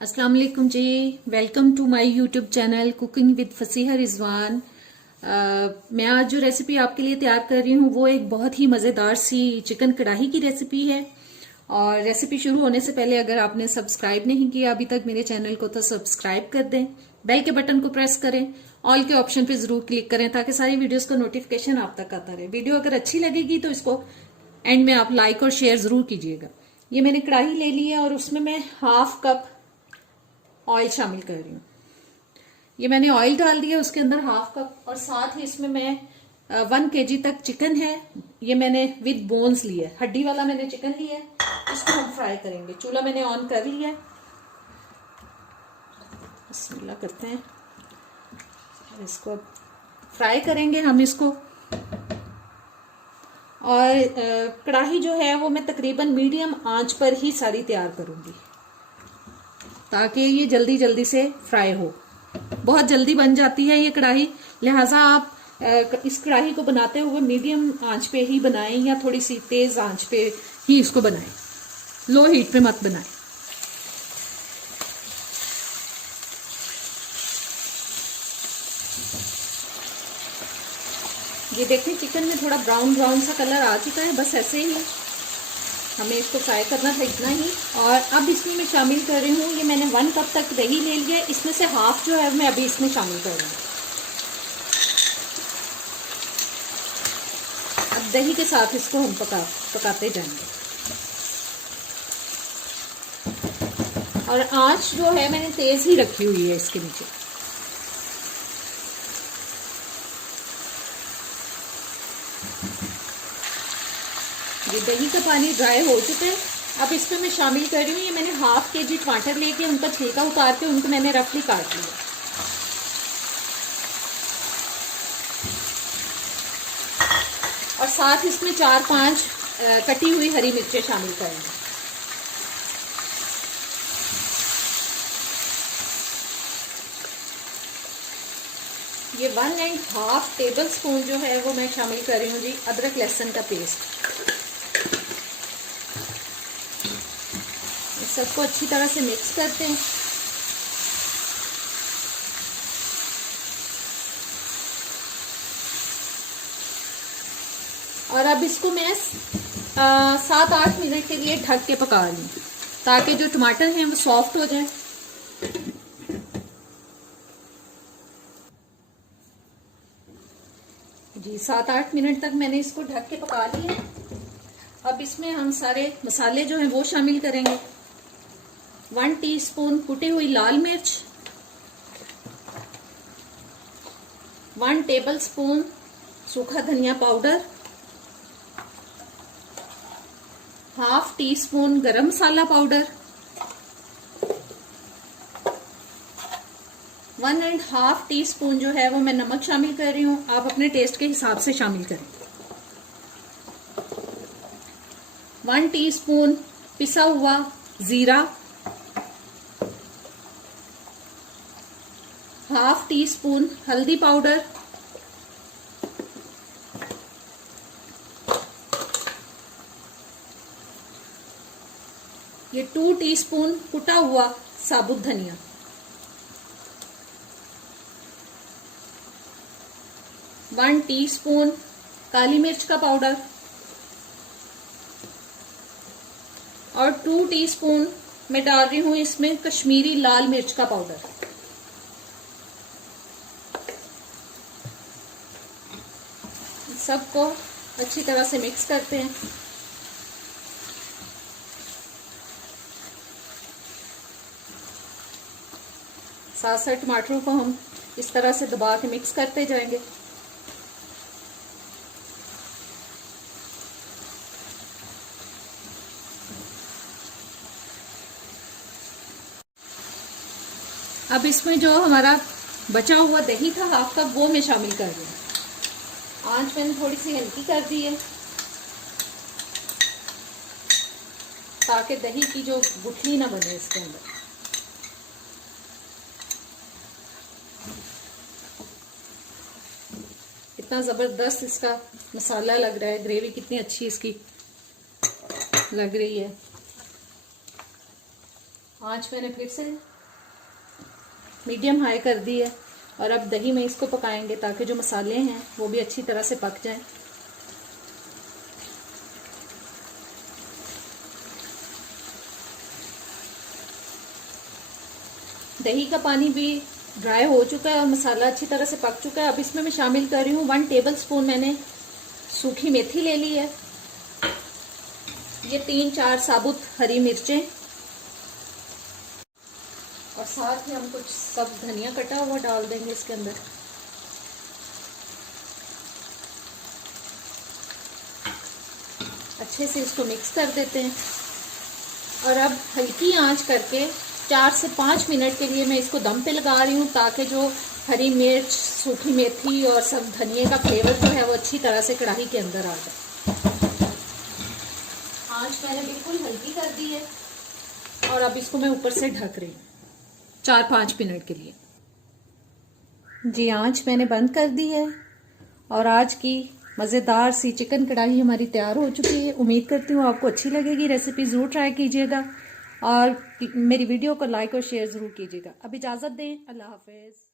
अस्सलाम वालेकुम जी। Welcome to my YouTube channel cooking with Fasiha Rizwan. मैं आज जो रेसिपी आपके लिए तैयार कर रही हूँ वो एक बहुत ही मज़ेदार सी चिकन कढ़ाई की रेसिपी है। और रेसिपी शुरू होने से पहले अगर आपने सब्सक्राइब नहीं किया अभी तक मेरे चैनल को तो सब्सक्राइब कर दें, बेल के बटन को प्रेस करें, ऑल के ऑप्शन पे जरूर क्लिक करें ताकि सारी वीडियोस का नोटिफिकेशन आप तक आता रहे। वीडियो अगर अच्छी लगेगी तो इसको एंड में आप लाइक और शेयर जरूर कीजिएगा। ये मैंने कढ़ाई ले ली है और उसमें मैं हाफ कप ऑयल शामिल कर रही हूँ। ये मैंने ऑयल डाल दिया उसके अंदर हाफ कप, और साथ ही इसमें मैं 1 kg तक चिकन है, ये मैंने विद बोन्स लिया है, हड्डी वाला मैंने चिकन लिया है। इसको हम फ्राई करेंगे। चूल्हा मैंने ऑन कर लिया है। बिस्मिल्लाह करते हैं, इसको फ्राई करेंगे हम इसको। और कढ़ाई जो है वो मैं तकरीबन मीडियम आंच पर ही सारी तैयार करूंगी ताकि ये जल्दी जल्दी से फ्राई हो। बहुत जल्दी बन जाती है ये कढ़ाई, लिहाजा आप इस कढ़ाई को बनाते हुए मीडियम आंच पे ही बनाएं या थोड़ी सी तेज आंच पे ही इसको बनाएं, लो हीट पे मत बनाएं। ये देखिए चिकन में थोड़ा ब्राउन ब्राउन सा कलर आ चुका है, बस ऐसे ही हमें इसको फ्राई करना था, इतना ही। और अब इसमें मैं शामिल कर रही हूँ, ये मैंने 1 कप तक दही ले लिया, इसमें से हाफ जो है मैं अभी इसमें शामिल कर रही हूँ। अब दही के साथ इसको हम पकाते जाएंगे। और आंच जो है मैंने तेज ही रखी हुई है इसके नीचे। ये दही का पानी ड्राई हो चुका है। अब इसमें मैं शामिल कर रही हूँ, ये मैंने हाफ kg टमाटर लेके उनका छिलका उतार के उनको मैंने रफली काट लिया। और साथ इसमें 4-5 कटी हुई हरी मिर्चें शामिल करेंगे। ये 1.5 टेबल स्पून जो है वो मैं शामिल कर रही हूँ जी अदरक लहसुन का पेस्ट। सबको अच्छी तरह से मिक्स करते हैं। और अब इसको मैं 7-8 मिनट के लिए ढक के पका लूं ताकि जो टमाटर हैं वो सॉफ्ट हो जाए। जी 7-8 मिनट तक मैंने इसको ढक के पका लिया। अब इसमें हम सारे मसाले जो हैं वो शामिल करेंगे। 1 टीस्पून कुटी हुई लाल मिर्च, 1 टेबल स्पून सूखा धनिया पाउडर, हाफ टी स्पून गरम मसाला पाउडर, 1.5 टीस्पून जो है वो मैं नमक शामिल कर रही हूँ। आप अपने टेस्ट के हिसाब से शामिल करें। 1 टीस्पून पिसा हुआ जीरा, हाफ टी स्पून हल्दी पाउडर, ये 2 टीस्पून कुटा हुआ साबुत धनिया, वन टीस्पून काली मिर्च का पाउडर और 2 टीस्पून मैं डाल रही हूं इसमें कश्मीरी लाल मिर्च का पाउडर। सबको अच्छी तरह से मिक्स करते हैं। साथ साथ टमाटरों को हम इस तरह से दबा के मिक्स करते जाएंगे। अब इसमें जो हमारा बचा हुआ दही था हाफ कप वो मैं शामिल कर रही हूँ। आंच मैंने थोड़ी सी हल्की कर दी है ताकि दही की जो गुठली ना बने इसके अंदर। इतना जबरदस्त इसका मसाला लग रहा है, ग्रेवी कितनी अच्छी इसकी लग रही है। आंच मैंने फिर से मीडियम हाई कर दी है। और अब दही में इसको पकाएंगे ताकि जो मसाले हैं वो भी अच्छी तरह से पक जाएं। दही का पानी भी ड्राई हो चुका है और मसाला अच्छी तरह से पक चुका है। अब इसमें मैं शामिल कर रही हूँ 1 टेबलस्पून मैंने सूखी मेथी ले ली है। ये 3-4 साबुत हरी मिर्चें और साथ ही हम कुछ सब धनिया कटा हुआ डाल देंगे इसके अंदर। अच्छे से इसको मिक्स कर देते हैं और अब हल्की आंच करके 4 से 5 मिनट के लिए मैं इसको दम पे लगा रही हूँ ताकि जो हरी मिर्च, सूखी मेथी और सब धनिए का फ्लेवर जो है वो अच्छी तरह से कढ़ाई के अंदर आ जाए। आंच मैंने बिल्कुल हल्की कर दी है और अब इसको मैं ऊपर से ढक रही हूँ 4-5 मिनट के लिए। जी आंच मैंने बंद कर दी है और आज की मज़ेदार सी चिकन कढ़ाई हमारी तैयार हो चुकी है। उम्मीद करती हूँ आपको अच्छी लगेगी रेसिपी, ज़रूर ट्राई कीजिएगा और मेरी वीडियो को लाइक और शेयर ज़रूर कीजिएगा। अब इजाज़त दें, अल्लाह हाफिज़।